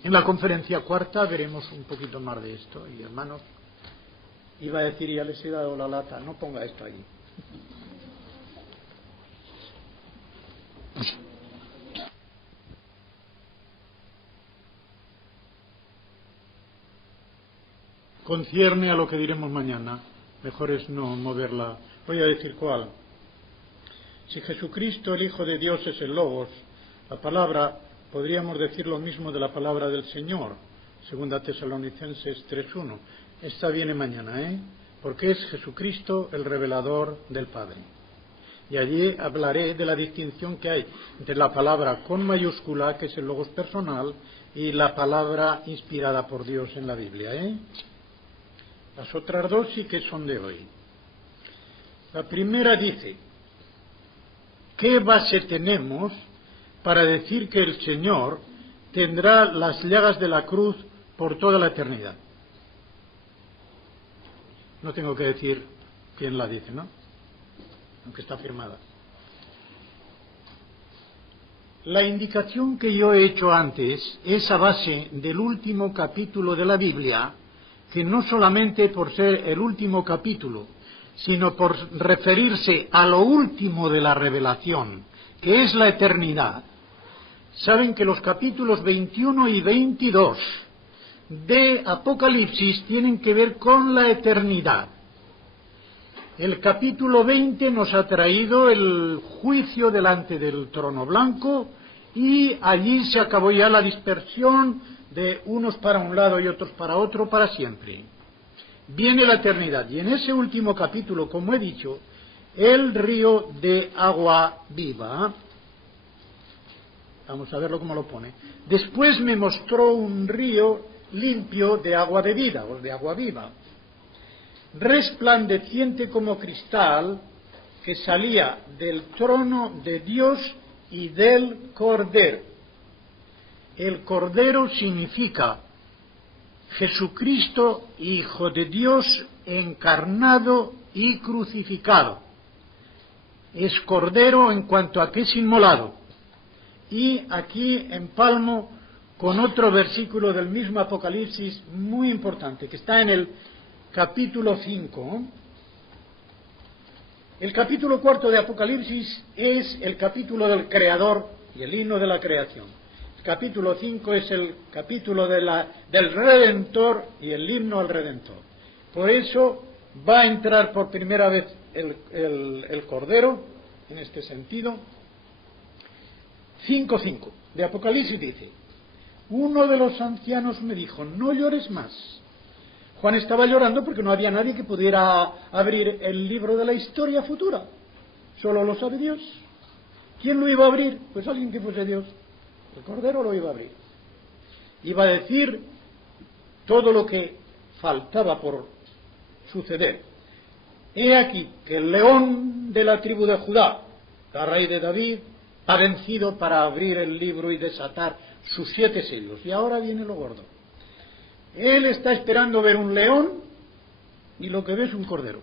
En la conferencia cuarta veremos un poquito más de esto. Y hermanos, iba a decir, ya les he dado la lata, no ponga esto allí. Concierne a lo que diremos mañana. Mejor es no moverla. Voy a decir cuál. Si Jesucristo, el Hijo de Dios, es el Logos, la palabra, podríamos decir lo mismo de la palabra del Señor. 2 Tesalonicenses 3:1. Esta viene mañana, porque es Jesucristo el revelador del Padre. Y allí hablaré de la distinción que hay entre la palabra con mayúscula, que es el Logos personal, y la palabra inspirada por Dios en la Biblia, Las otras dos sí que son de hoy. La primera dice, ¿qué base tenemos para decir que el Señor tendrá las llagas de la cruz por toda la eternidad. No tengo que decir quién la dice, ¿no? Aunque está firmada. La indicación que yo he hecho antes es a base del último capítulo de la Biblia, que no solamente por ser el último capítulo, sino por referirse a lo último de la revelación, que es la eternidad. Saben que los capítulos 21 y 22 de Apocalipsis tienen que ver con la eternidad. El capítulo 20 nos ha traído el juicio delante del trono blanco y allí se acabó ya la dispersión de unos para un lado y otros para otro para siempre. Viene la eternidad y en ese último capítulo, como he dicho, el río de agua viva. Vamos a verlo cómo lo pone. Después me mostró un río limpio de agua de vida, o de agua viva, resplandeciente como cristal, que salía del trono de Dios y del Cordero. El Cordero significa Jesucristo, Hijo de Dios, encarnado y crucificado. Es Cordero en cuanto a que es inmolado. Y aquí empalmo con otro versículo del mismo Apocalipsis muy importante, que está en el capítulo 5. El capítulo 4 de Apocalipsis es el capítulo del Creador y el himno de la creación. El capítulo 5 es el capítulo del Redentor y el himno al Redentor. Por eso va a entrar por primera vez el Cordero, en este sentido. 5:5 de Apocalipsis dice: uno de los ancianos me dijo, no llores más. Juan estaba llorando porque no había nadie que pudiera abrir el libro de la historia futura. Solo lo sabe Dios. ¿Quién lo iba a abrir? Pues alguien que fuese Dios. El Cordero lo iba a abrir. Iba a decir todo lo que faltaba por suceder. He aquí que el león de la tribu de Judá, la raíz de David, ha vencido para abrir el libro y desatar sus 7 sellos. Y ahora viene lo gordo. Él está esperando ver un león y lo que ve es un cordero.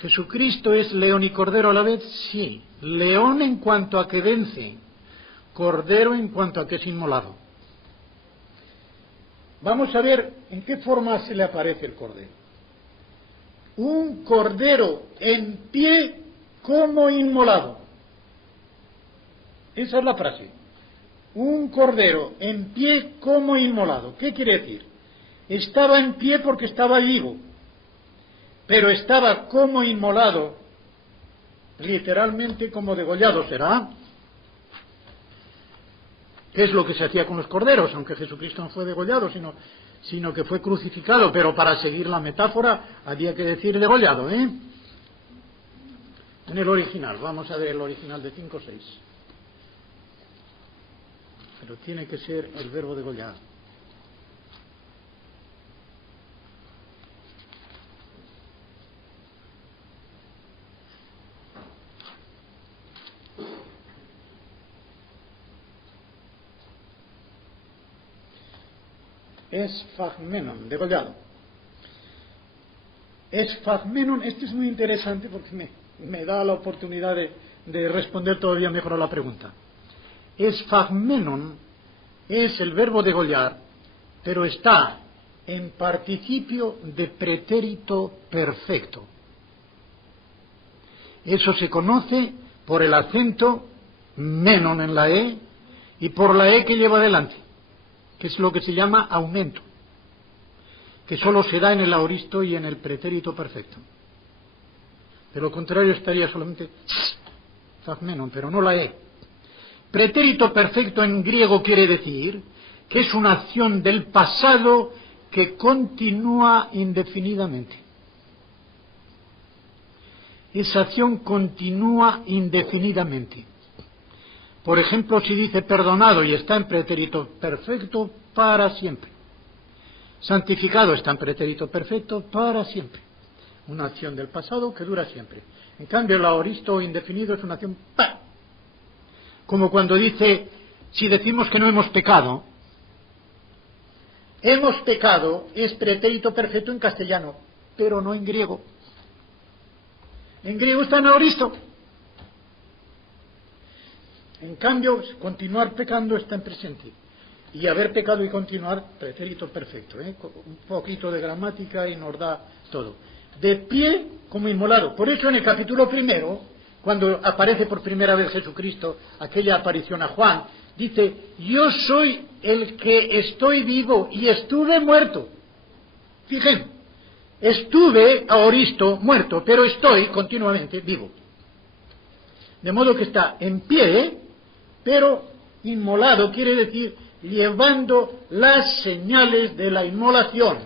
¿Jesucristo es león y cordero a la vez? Sí. León en cuanto a que vence, cordero en cuanto a que es inmolado. Vamos a ver en qué forma se le aparece el cordero. Un cordero en pie como inmolado. Esa es la frase. Un cordero en pie como inmolado. ¿Qué quiere decir? Estaba en pie porque estaba vivo, pero estaba como inmolado, literalmente como degollado, ¿será? ¿Qué es lo que se hacía con los corderos? Aunque Jesucristo no fue degollado, sino que fue crucificado, pero para seguir la metáfora había que decir degollado, ¿eh? En el original, vamos a ver el original de 5:6. Pero tiene que ser el verbo degollar. Esphagmenon, degollado. Esphagmenon, este es muy interesante porque me da la oportunidad de responder todavía mejor a la pregunta. Esphagmenon es el verbo degollar, pero está en participio de pretérito perfecto. Eso se conoce por el acento menon en la E y por la E que lleva adelante, que es lo que se llama aumento, que solo se da en el aoristo y en el pretérito perfecto. De lo contrario estaría solamente esphagmenon, pero no la E. Pretérito perfecto en griego quiere decir que es una acción del pasado que continúa indefinidamente. Esa acción continúa indefinidamente. Por ejemplo, si dice perdonado y está en pretérito perfecto, para siempre. Santificado está en pretérito perfecto, para siempre. Una acción del pasado que dura siempre. En cambio, el aoristo indefinido es una acción como cuando dice si decimos que no hemos pecado es pretérito perfecto en castellano, pero no en griego. En griego está en aoristo. En cambio, continuar pecando está en presente. Y haber pecado y continuar, pretérito perfecto. Un poquito de gramática y nos da todo. De pie como inmolado. Por eso en el capítulo 1, cuando aparece por primera vez Jesucristo, aquella aparición a Juan, dice, yo soy el que estoy vivo y estuve muerto. Fíjense, estuve aoristo muerto, pero estoy continuamente vivo. De modo que está en pie, pero inmolado, quiere decir llevando las señales de la inmolación.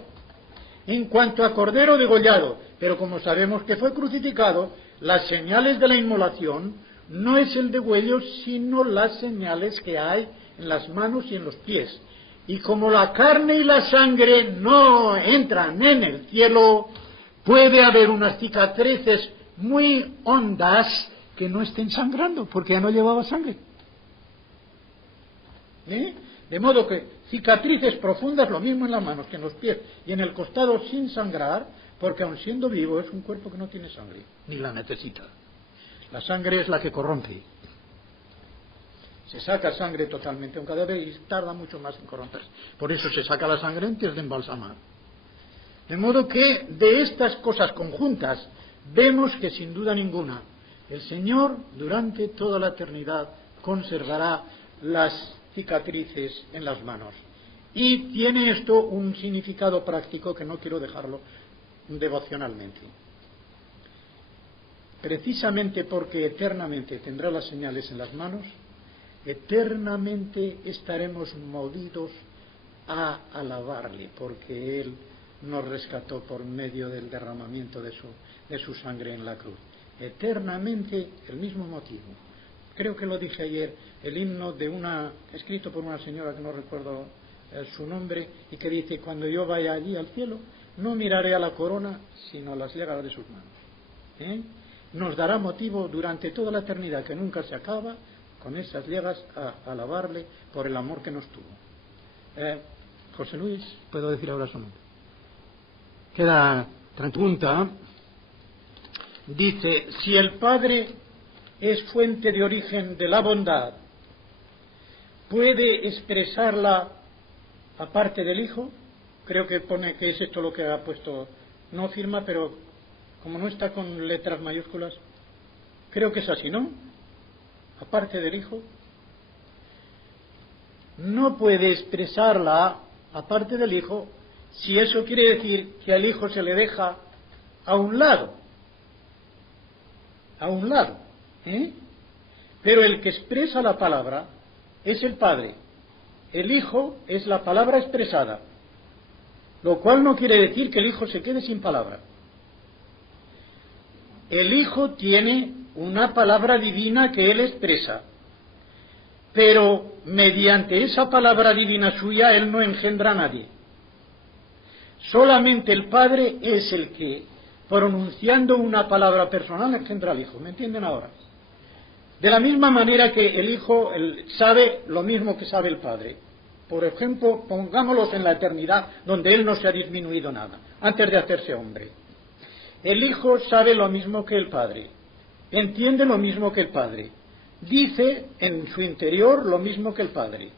En cuanto a cordero degollado, pero como sabemos que fue crucificado, las señales de la inmolación no es el degüello, sino las señales que hay en las manos y en los pies. Y como la carne y la sangre no entran en el cielo, puede haber unas cicatrices muy hondas que no estén sangrando, porque ya no llevaba sangre. De modo que cicatrices profundas, lo mismo en las manos que en los pies y en el costado sin sangrar, porque aun siendo vivo es un cuerpo que no tiene sangre, ni la necesita. La sangre es la que corrompe. Se saca sangre totalmente a un cadáver y tarda mucho más en corromperse. Por eso se saca la sangre antes de embalsamar. De modo que de estas cosas conjuntas vemos que sin duda ninguna el Señor durante toda la eternidad conservará las cicatrices en las manos. Y tiene esto un significado práctico que no quiero dejarlo devocionalmente. Precisamente porque eternamente tendrá las señales en las manos, eternamente estaremos movidos a alabarle, porque Él nos rescató por medio del derramamiento de su sangre en la cruz. Eternamente el mismo motivo. Creo que lo dije ayer, el himno escrito por una señora que no recuerdo su nombre, y que dice, cuando yo vaya allí al cielo, no miraré a la corona, sino a las llagas de sus manos. Nos dará motivo durante toda la eternidad, que nunca se acaba, con esas llagas a alabarle por el amor que nos tuvo. José Luis, puedo decir ahora su nombre. Queda pregunta. Dice, si el Padre es fuente de origen de la bondad, ¿puede expresarla aparte del Hijo? Creo que pone que es esto lo que ha puesto, no firma, pero como no está con letras mayúsculas, creo que es así, ¿no? Aparte del Hijo. No puede expresarla aparte del Hijo, si eso quiere decir que al Hijo se le deja a un lado. Pero el que expresa la palabra es el Padre. El Hijo es la palabra expresada, lo cual no quiere decir que el Hijo se quede sin palabra. El Hijo tiene una palabra divina que Él expresa, pero mediante esa palabra divina suya Él no engendra a nadie. Solamente el Padre es el que, pronunciando una palabra personal, engendra al Hijo. ¿Me entienden ahora? De la misma manera que el Hijo sabe lo mismo que sabe el Padre. Por ejemplo, pongámoslos en la eternidad, donde Él no se ha disminuido nada, antes de hacerse hombre. El Hijo sabe lo mismo que el Padre, entiende lo mismo que el Padre, dice en su interior lo mismo que el Padre.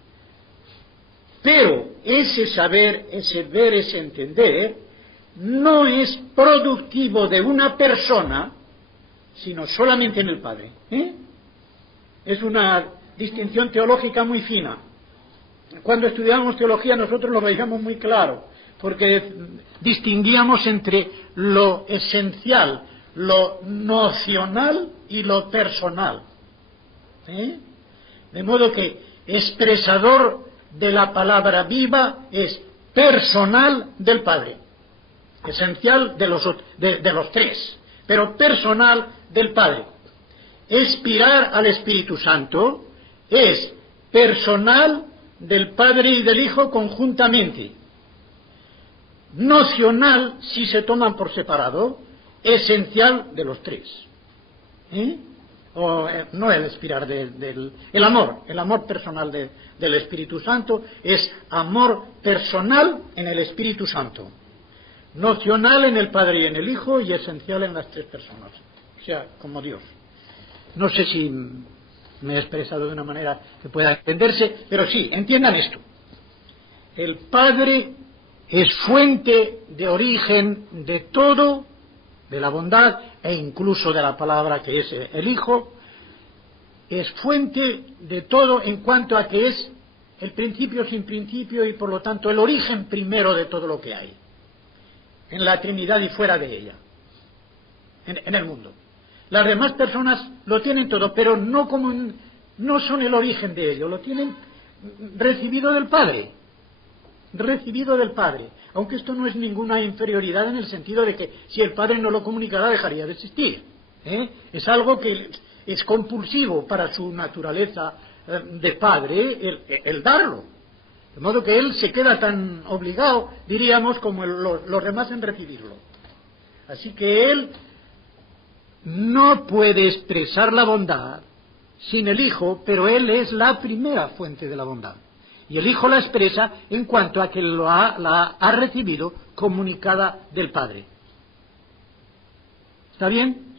Pero ese saber, ese ver, ese entender, no es productivo de una persona, sino solamente en el Padre. Es una distinción teológica muy fina. Cuando estudiábamos teología nosotros lo veíamos muy claro, porque distinguíamos entre lo esencial, lo nocional y lo personal. De modo que expresador de la palabra viva es personal del Padre, esencial de los tres, pero personal del Padre. Expirar al Espíritu Santo es personal del Padre y del Hijo conjuntamente, nocional si se toman por separado, esencial de los tres. o no el expirar el amor personal del Espíritu Santo es amor personal en el Espíritu Santo, nocional en el Padre y en el Hijo y esencial en las tres personas, o sea, como Dios. No sé si me he expresado de una manera que pueda entenderse, pero sí, entiendan esto. El Padre es fuente de origen de todo, de la bondad e incluso de la palabra que es el Hijo. Es fuente de todo en cuanto a que es el principio sin principio y por lo tanto el origen primero de todo lo que hay, en la Trinidad y fuera de ella, en el mundo. Las demás personas lo tienen todo, pero no son el origen de ello, lo tienen recibido del Padre. Recibido del Padre, aunque esto no es ninguna inferioridad en el sentido de que si el Padre no lo comunicara dejaría de existir, es algo que es compulsivo para su naturaleza de Padre el darlo, de modo que él se queda tan obligado, diríamos, como los demás en recibirlo. Así que él no puede expresar la bondad sin el Hijo, pero él es la primera fuente de la bondad. Y el Hijo la expresa en cuanto a que la ha recibido comunicada del Padre. ¿Está bien?